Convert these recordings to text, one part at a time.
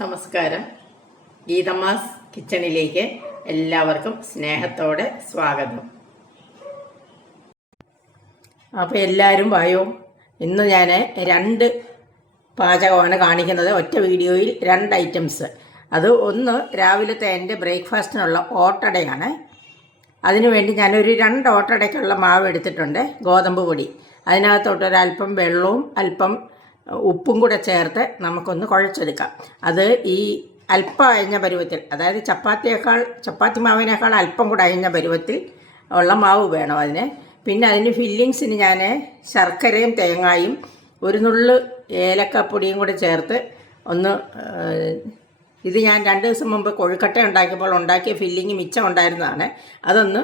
നമസ്കാരം. ഗീതമ്മാസ് കിച്ചണിലേക്ക് എല്ലാവർക്കും സ്നേഹത്തോടെ സ്വാഗതം. അപ്പോൾ എല്ലാവരും വായോ. ഇന്ന് ഞാൻ 2 പാചകമാണ് കാണിക്കുന്നത്. ഒറ്റ വീഡിയോയിൽ 2 ഐറ്റംസ്. അത് ഒന്ന് രാവിലത്തെ എൻ്റെ ബ്രേക്ക്ഫാസ്റ്റിനുള്ള ഓട്ടടയാണ്. അതിനുവേണ്ടി ഞാനൊരു 2 ഓട്ടടയ്ക്കുള്ള മാവ് എടുത്തിട്ടുണ്ട്, ഗോതമ്പ് പൊടി. അതിനകത്തോട്ടൊരല്പം വെള്ളവും അല്പം ഉപ്പും കൂടെ ചേർത്ത് നമുക്കൊന്ന് കുഴച്ചെടുക്കാം. അത് ഈ അല്പം അയഞ്ഞ പരുവത്തിൽ, അതായത് ചപ്പാത്തി മാവിനേക്കാൾ അല്പം കൂടെ അയഞ്ഞ പരുവത്തിൽ ഉള്ള മാവ് വേണം അതിന്. പിന്നെ അതിന് ഫില്ലിങ്സിന് ഞാൻ ശർക്കരയും തേങ്ങായും ഒരു നുള്ളു ഏലക്കപ്പൊടിയും കൂടെ ചേർത്ത് ഒന്ന്, ഇത് ഞാൻ 2 ദിവസം മുമ്പ് കൊഴുക്കട്ട ഉണ്ടാക്കിയപ്പോൾ ഉണ്ടാക്കിയ ഫില്ലിങ് മിച്ചം ഉണ്ടായിരുന്നതാണ്. അതൊന്ന്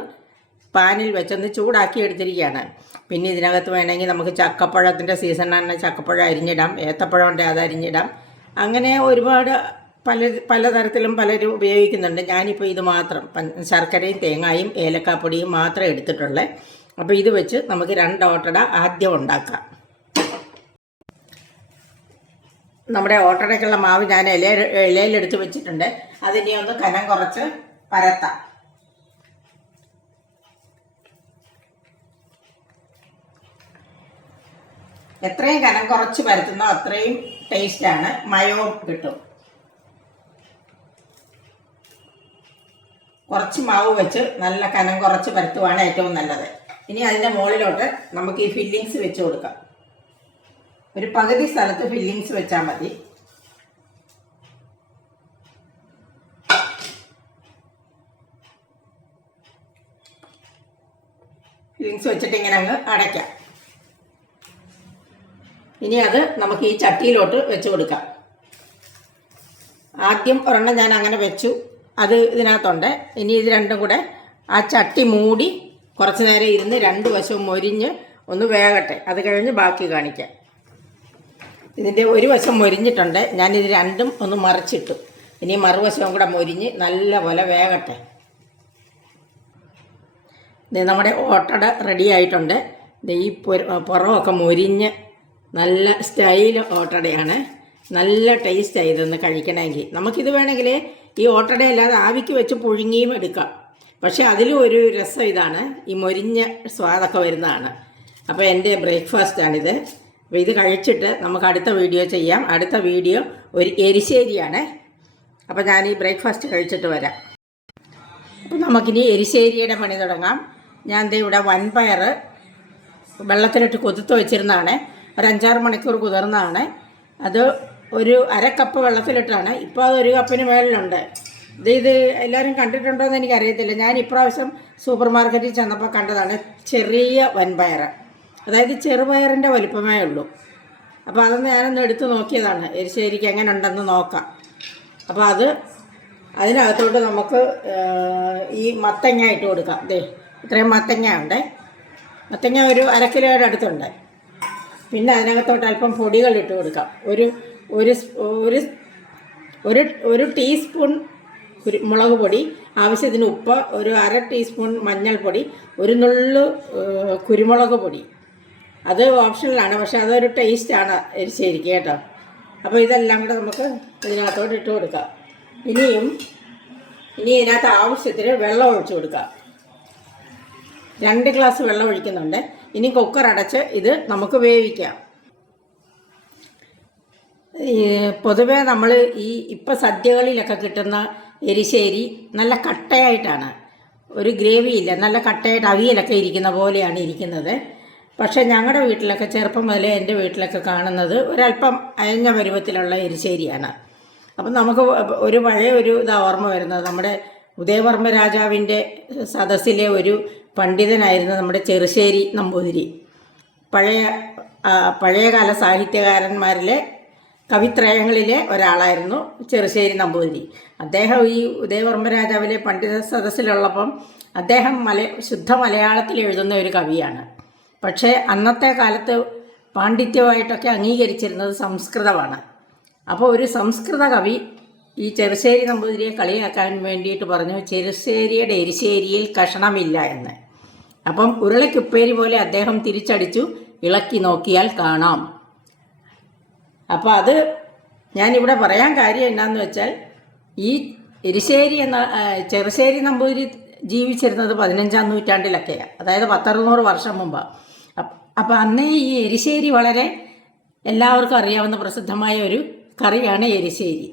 പാനിൽ വെച്ചൊന്ന് ചൂടാക്കി എടുത്തിരിക്കുകയാണ്. പിന്നെ ഇതിനകത്ത് വേണമെങ്കിൽ നമുക്ക് ചക്കപ്പഴത്തിൻ്റെ സീസണാണ്, ചക്കപ്പഴം അരിഞ്ഞിടാം, ഏത്തപ്പഴം ഉണ്ടെങ്കിൽ അത് അരിഞ്ഞിടാം. അങ്ങനെ ഒരുപാട് പലതരത്തിലും പലരും ഉപയോഗിക്കുന്നുണ്ട്. ഞാനിപ്പോൾ ഇത് മാത്രം ശർക്കരയും തേങ്ങായും ഏലക്കാപ്പൊടിയും മാത്രം എടുത്തിട്ടുള്ളേ. അപ്പോൾ ഇത് വെച്ച് നമുക്ക് 2 ഓട്ടട ആദ്യം ഉണ്ടാക്കാം. നമ്മുടെ ഓട്ടടയ്ക്കുള്ള മാവ് ഞാൻ ഇലയിലെടുത്ത് വെച്ചിട്ടുണ്ട്. അതിനെ ഒന്ന് കനം കുറച്ച് പരത്താം. എത്രയും കനം കുറച്ച് പരത്തുന്നോ അത്രയും ടേസ്റ്റാണ്, മയവും കിട്ടും. കുറച്ച് മാവ് വെച്ച് നല്ല കനം കുറച്ച് പരത്തുവാണ് ഏറ്റവും നല്ലത്. ഇനി അതിൻ്റെ മുകളിലോട്ട് നമുക്ക് ഈ ഫില്ലിങ്സ് വെച്ച് കൊടുക്കാം. ഒരു പകുതി സ്ഥലത്ത് ഫില്ലിങ്സ് വെച്ചാൽ മതി. ഫില്ലിങ്സ് വെച്ചിട്ട് ഇങ്ങനെ അങ്ങ് അടയ്ക്കാം. ഇനി അത് നമുക്ക് ഈ ചട്ടിയിലോട്ട് വെച്ച് കൊടുക്കാം. ആദ്യം ഒരെണ്ണം ഞാൻ അങ്ങനെ വെച്ചു, അത് ഇതിനകത്തുണ്ട്. ഇനി ഇത് രണ്ടും കൂടെ ആ ചട്ടി മൂടി കുറച്ച് നേരം ഇരുന്ന് 2 വശവും മൊരിഞ്ഞ് ഒന്ന് വേകട്ടെ. അത് കഴിഞ്ഞ് ബാക്കി കാണിക്കാം. ഇതിൻ്റെ ഒരു വശം മൊരിഞ്ഞിട്ടുണ്ട്. ഞാനിത് രണ്ടും ഒന്ന് മറിച്ചിട്ടു. ഇനി മറുവശവും കൂടെ മൊരിഞ്ഞ് നല്ല പോലെ വേകട്ടെ. ഇത് നമ്മുടെ ഓട്ടട റെഡി ആയിട്ടുണ്ട്. ഈ പുറമൊക്കെ മൊരിഞ്ഞ് നല്ല സ്റ്റൈൽ ഓട്ടടയാണ്. നല്ല ടേസ്റ്റായി ഇതൊന്ന് കഴിക്കണമെങ്കിൽ. നമുക്കിത് വേണമെങ്കിൽ ഈ ഓട്ടടയല്ലാതെ ആവിക്ക് വെച്ച് പുഴുങ്ങിയും എടുക്കാം. പക്ഷേ അതിലും ഒരു രസം ഇതാണ്, ഈ മൊരിഞ്ഞ സ്വാദൊക്കെ വരുന്നതാണ്. അപ്പോൾ എൻ്റെ ബ്രേക്ക്ഫാസ്റ്റാണിത്. അപ്പോൾ ഇത് കഴിച്ചിട്ട് നമുക്ക് അടുത്ത വീഡിയോ ചെയ്യാം. അടുത്ത വീഡിയോ ഒരു എരിശ്ശേരിയാണ്. അപ്പോൾ ഞാൻ ഈ ബ്രേക്ക്ഫാസ്റ്റ് കഴിച്ചിട്ട് വരാം. അപ്പോൾ നമുക്കിനി എരിശ്ശേരിയുടെ പണി തുടങ്ങാം. ഞാൻ ഇവിടെ വൻപയർ വെള്ളത്തിലിട്ട് കുതിർത്ത് വെച്ചിരുന്നതാണ്. ഒരു 5-6 മണിക്കൂർ കുതിർന്നതാണ്. അത് ഒരു 1/2 കപ്പ് വെള്ളത്തിലിട്ടാണ്. ഇപ്പോൾ അത് 1 കപ്പിന് മേളിലുണ്ട്. ഇത് എല്ലാവരും കണ്ടിട്ടുണ്ടോ എന്ന് എനിക്കറിയത്തില്ല. ഞാൻ ഇപ്രാവശ്യം സൂപ്പർ മാർക്കറ്റിൽ ചെന്നപ്പോൾ കണ്ടതാണ് ചെറിയ വൻപയർ, അതായത് ചെറുപയറിൻ്റെ വലിപ്പമേ ഉള്ളൂ. അപ്പോൾ അതൊന്ന് ഞാനൊന്ന് എടുത്ത് നോക്കിയതാണ്, എരിശ്ശേരിക്ക് എങ്ങനെ ഉണ്ടെന്ന് നോക്കാം. അപ്പോൾ അതിനകത്തോട്ട് നമുക്ക് ഈ മത്തങ്ങ ഇട്ട് കൊടുക്കാം. ഇത്രയും മത്തങ്ങ ഉണ്ട്. മത്തങ്ങ ഒരു 1/2 കിലോയുടെ അടുത്തുണ്ട്. പിന്നെ അതിനകത്തോട്ട് അല്പം പൊടികൾ ഇട്ട് കൊടുക്കാം. ഒരു ടീസ്പൂൺ മുളക് പൊടി, ആവശ്യത്തിന് ഉപ്പ്, ഒരു 1/2 ടീസ്പൂൺ മഞ്ഞൾപ്പൊടി, ഒരു നുള്ളു കുരുമുളക് പൊടി. അത് ഓപ്ഷണലാണ്, പക്ഷെ അതൊരു ടേസ്റ്റാണ് എരിശ്ശേരിക്ക് കേട്ടോ. അപ്പോൾ ഇതെല്ലാം കൂടെ നമുക്ക് ഇതിനകത്തോട്ട് ഇട്ട് കൊടുക്കാം. ഇനി ഇതിനകത്ത് ആവശ്യത്തിന് വെള്ളം ഒഴിച്ചു കൊടുക്കാം. 2 ഗ്ലാസ് വെള്ളം ഒഴിക്കുന്നുണ്ട്. ഇനി കുക്കർ അടച്ച് ഇത് നമുക്ക് വേവിക്കാം. പൊതുവേ നമ്മൾ ഇപ്പം സദ്യകളിലൊക്കെ കിട്ടുന്ന എരിശ്ശേരി നല്ല കട്ടയായിട്ടാണ്, ഒരു ഗ്രേവി ഇല്ല, നല്ല കട്ടയായിട്ട് അവിയലൊക്കെ ഇരിക്കുന്ന പോലെയാണ് ഇരിക്കുന്നത്. പക്ഷേ ഞങ്ങളുടെ വീട്ടിലൊക്കെ ചെറുപ്പം മുതലേ എൻ്റെ വീട്ടിലൊക്കെ കാണുന്നത് ഒരല്പം അയഞ്ഞ പരുവത്തിലുള്ള എരിശ്ശേരിയാണ്. അപ്പം നമുക്ക് ഒരു പഴയ ഓർമ്മ വരുന്നത്, നമ്മുടെ ഉദയവർമ്മ രാജാവിൻ്റെ സദസ്സിലെ ഒരു പണ്ഡിതനായിരുന്നു നമ്മുടെ ചെറുശ്ശേരി നമ്പൂതിരി. പഴയകാല സാഹിത്യകാരന്മാരിലെ കവിത്രയങ്ങളിലെ ഒരാളായിരുന്നു ചെറുശ്ശേരി നമ്പൂതിരി. അദ്ദേഹം ഈ ഉദയവർമ്മ രാജാവിലെ പണ്ഡിത സദസ്സിലുള്ളപ്പം അദ്ദേഹം ശുദ്ധ മലയാളത്തിൽ എഴുതുന്ന ഒരു കവിയാണ്. പക്ഷേ അന്നത്തെ കാലത്ത് പാണ്ഡിത്യമായിട്ടൊക്കെ അംഗീകരിച്ചിരുന്നത് സംസ്കൃതമാണ്. അപ്പോൾ ഒരു സംസ്കൃത കവി ഈ ചെറുശ്ശേരി നമ്പൂതിരിയെ കളിയാക്കാൻ വേണ്ടിയിട്ട് പറഞ്ഞു, ചെറുശ്ശേരിയുടെ എരിശ്ശേരിയിൽ കഷണമില്ല എന്ന്. അപ്പം ഉരുളക്കുപ്പേരി പോലെ അദ്ദേഹം തിരിച്ചടിച്ചു, ഇളക്കി നോക്കിയാൽ കാണാം. അപ്പോൾ അത് ഞാനിവിടെ പറയാൻ കാര്യം എന്നാന്ന് വെച്ചാൽ, ഈ എരിശ്ശേരി എന്ന ചെറുശ്ശേരി നമ്പൂതിരി ജീവിച്ചിരുന്നത് 15-ാം നൂറ്റാണ്ടിലൊക്കെയാണ്, അതായത് 160 വർഷം മുമ്പാണ്. അപ്പം അന്നേ ഈ എരിശ്ശേരി വളരെ എല്ലാവർക്കും അറിയാവുന്ന പ്രസിദ്ധമായ ഒരു കറിയാണ് എരിശ്ശേരി.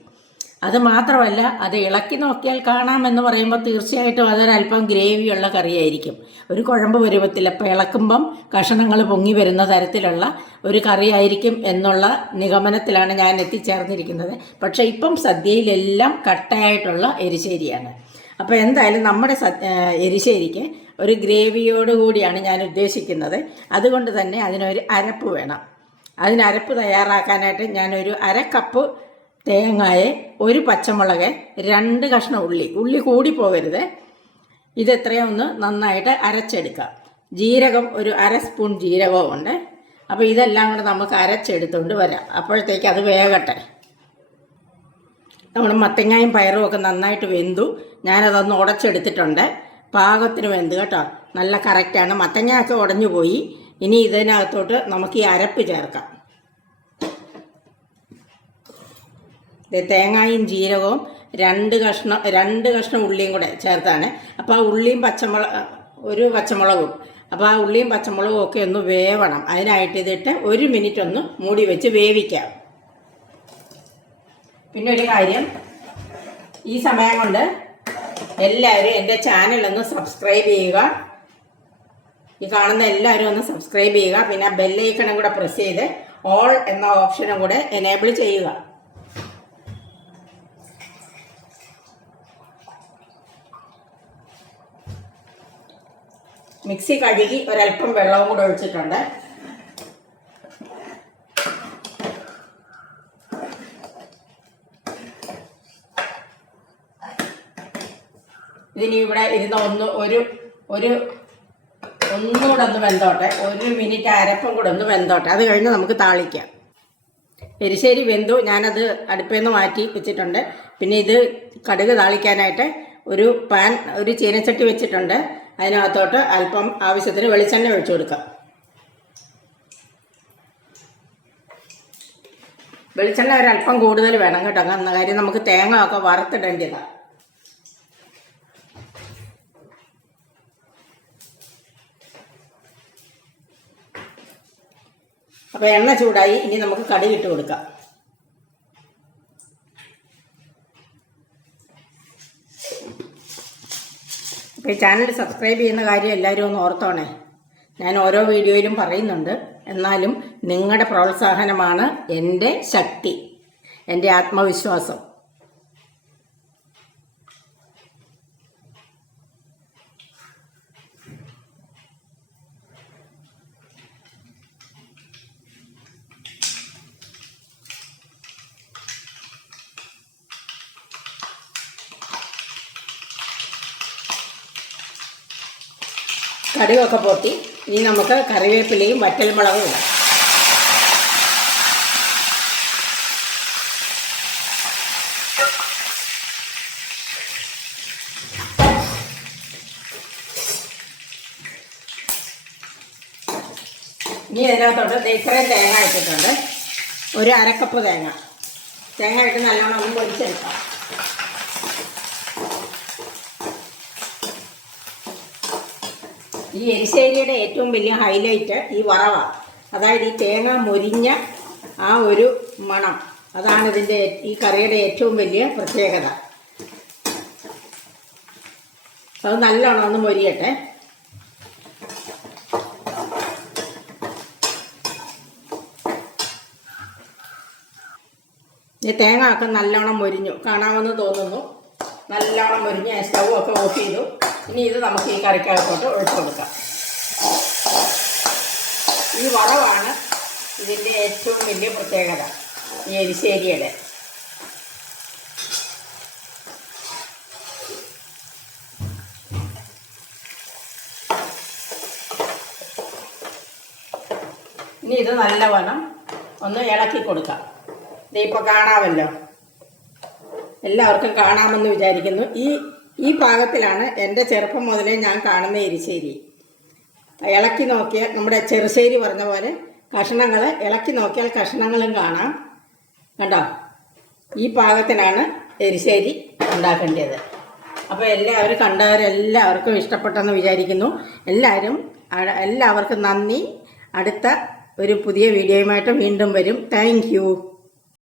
അത് മാത്രമല്ല, അത് ഇളക്കി നോക്കിയാൽ കാണാമെന്ന് പറയുമ്പോൾ തീർച്ചയായിട്ടും അതൊരല്പം ഗ്രേവിയുള്ള കറിയായിരിക്കും. ഒരു കുഴമ്പ് പരുവത്തിൽ, അപ്പം ഇളക്കുമ്പം കഷണങ്ങൾ പൊങ്ങി വരുന്ന തരത്തിലുള്ള ഒരു കറിയായിരിക്കും എന്നുള്ള നിഗമനത്തിലാണ് ഞാൻ എത്തിച്ചേർന്നിരിക്കുന്നത്. പക്ഷേ ഇപ്പം സദ്യയിലെല്ലാം കട്ടയായിട്ടുള്ള എരിശ്ശേരിയാണ്. അപ്പോൾ എന്തായാലും നമ്മുടെ എരിശ്ശേരിക്ക് ഒരു ഗ്രേവിയോടുകൂടിയാണ് ഞാൻ ഉദ്ദേശിക്കുന്നത്. അതുകൊണ്ട് തന്നെ അതിനൊരു അരപ്പ് വേണം. അരപ്പ് തയ്യാറാക്കാനായിട്ട് ഞാനൊരു 1/2 കപ്പ് തേങ്ങയെ, 1 പച്ചമുളക്, 2 കഷ്ണം ഉള്ളി കൂടി പോകരുത്. ഇതെത്രയോ ഒന്ന് നന്നായിട്ട് അരച്ചെടുക്കാം. ജീരകം ഒരു 1/2 സ്പൂൺ ജീരകവും ഉണ്ട്. അപ്പോൾ ഇതെല്ലാം കൂടെ നമുക്ക് അരച്ചെടുത്തുകൊണ്ട് വരാം. അപ്പോഴത്തേക്ക് അത് വേകട്ടെ. നമ്മൾ മത്തങ്ങയും പയറും ഒക്കെ നന്നായിട്ട് വെന്തു. ഞാനതൊന്ന് ഉടച്ചെടുത്തിട്ടുണ്ട്. പാകത്തിന് വെന്ത് കേട്ടോ, നല്ല കറക്റ്റാണ്. മത്തങ്ങയൊക്കെ ഉടഞ്ഞു പോയി. ഇനി ഇതിനകത്തോട്ട് നമുക്ക് ഈ അരപ്പ് ചേർക്കാം. തേങ്ങയും ജീരകവും 2 കഷ്ണം ഉള്ളിയും കൂടെ ചേർത്താണ്. അപ്പോൾ ആ ഉള്ളിയും ഒരു പച്ചമുളകും, അപ്പോൾ ആ ഉള്ളിയും പച്ചമുളകും ഒക്കെ ഒന്ന് വേവണം. അതിനായിട്ട് ഇതിട്ട് 1 മിനിറ്റ് ഒന്ന് മൂടി വെച്ച് വേവിക്കാം. പിന്നെ ഒരു കാര്യം, ഈ സമയം കൊണ്ട് എല്ലാവരും എൻ്റെ ചാനലൊന്ന് സബ്സ്ക്രൈബ് ചെയ്യുക. ഈ കാണുന്ന എല്ലാവരും ഒന്ന് സബ്സ്ക്രൈബ് ചെയ്യുക. പിന്നെ ബെല്ലൈക്കണും കൂടെ പ്രസ് ചെയ്ത് ഓൾ എന്ന ഓപ്ഷനും കൂടെ എനേബിൾ ചെയ്യുക. മിക്സി കഴുകി ഒരല്പം വെള്ളവും കൂടെ ഒഴിച്ചിട്ടുണ്ട്. ഇതിനി ഇവിടെ ഇരുന്ന് ഒന്നുകൂടെ ഒന്ന് വെന്തോട്ടെ. 1 മിനിറ്റ് അരപ്പും കൂടെ ഒന്ന് വെന്തോട്ടെ. അത് കഴിഞ്ഞ് നമുക്ക് താളിക്കാം. എരിശ്ശേരി വെന്തു. ഞാനത് അടുപ്പിൽ നിന്ന് മാറ്റി വെച്ചിട്ടുണ്ട്. പിന്നെ ഇത് കടുക് താളിക്കാനായിട്ട് ഒരു ചീനച്ചട്ടി വെച്ചിട്ടുണ്ട്. അതിനകത്തോട്ട് അല്പം ആവശ്യത്തിന് വെളിച്ചെണ്ണ ഒഴിച്ചു കൊടുക്കാം. വെളിച്ചെണ്ണ ഒരല്പം കൂടുതൽ വേണം കേട്ടോ. എന്ന കാര്യം നമുക്ക് തേങ്ങ ഒക്കെ വറുത്തിടേണ്ടതാണ്. അപ്പോൾ എണ്ണ ചൂടായി. ഇനി നമുക്ക് കടുക് ഇട്ട് കൊടുക്കാം. അപ്പോൾ ഈ ചാനൽ സബ്സ്ക്രൈബ് ചെയ്യുന്ന കാര്യം എല്ലാവരും ഒന്ന് ഓർത്തോണേ. ഞാൻ ഓരോ വീഡിയോയിലും പറയുന്നുണ്ട്. എന്നാലും നിങ്ങളുടെ പ്രോത്സാഹനമാണ് എൻ്റെ ശക്തി, എൻ്റെ ആത്മവിശ്വാസം. കടുകൊക്കെ പൊട്ടി. ഇനി നമുക്ക് കറിവേപ്പിലയും വറ്റൽമുളകും ഇടാം. ഇനി ഇതിനകത്തോട്ട് ഇത്രയും തേങ്ങ ഇട്ടിട്ടുണ്ട്. ഒരു 1/2 കപ്പ് തേങ്ങ ഇട്ട് നല്ലോണം ഒന്ന് പൊരിച്ചെടുക്കാം. ഈ എരിശ്ശേരിയുടെ ഏറ്റവും വലിയ ഹൈലൈറ്റ് ഈ വറവാണ്. അതായത് ഈ തേങ്ങ മൊരിഞ്ഞ ആ ഒരു മണം, അതാണ് ഈ കറിയുടെ ഏറ്റവും വലിയ പ്രത്യേകത. അത് നല്ലോണം ഒന്ന് മൊരിയട്ടെ. ഈ തേങ്ങ ഒക്കെ നല്ലോണം മൊരിഞ്ഞു, കാണാമെന്ന് തോന്നുന്നു. നല്ലോണം മൊരിഞ്ഞ് സ്റ്റൗ ഒക്കെ ഓഫ് ചെയ്തു. ഇനി ഇത് നമുക്ക് ഈ കറിക്കകത്തോട്ട് ഒഴിച്ചു കൊടുക്കാം. ഈ വറവാണ് ഇതിൻ്റെ ഏറ്റവും വലിയ പ്രത്യേകത, ഈ എരിശ്ശേരിയുടെ. ഇനി ഇത് നല്ലവണ്ണം ഒന്ന് ഇളക്കി കൊടുക്കാം. ഇതിപ്പോൾ കാണാമല്ലോ, എല്ലാവർക്കും കാണാമെന്ന് വിചാരിക്കുന്നു. ഈ പാകത്തിലാണ് എൻ്റെ ചെറുപ്പം മുതലേ ഞാൻ കാണുന്ന എരിശ്ശേരി. ഇളക്കി നോക്കിയാൽ നമ്മുടെ ചെറുശ്ശേരി പറഞ്ഞ പോലെ കഷ്ണങ്ങൾ ഇളക്കി നോക്കിയാൽ കഷ്ണങ്ങളും കാണാം. കണ്ടോ, ഈ പാകത്തിനാണ് എരിശ്ശേരി ഉണ്ടാക്കേണ്ടത്. അപ്പോൾ എല്ലാവർക്കും ഇഷ്ടപ്പെട്ടെന്ന് വിചാരിക്കുന്നു. എല്ലാവർക്കും നന്ദി. അടുത്ത ഒരു പുതിയ വീഡിയോയുമായിട്ട് വീണ്ടും വരും. Thank you.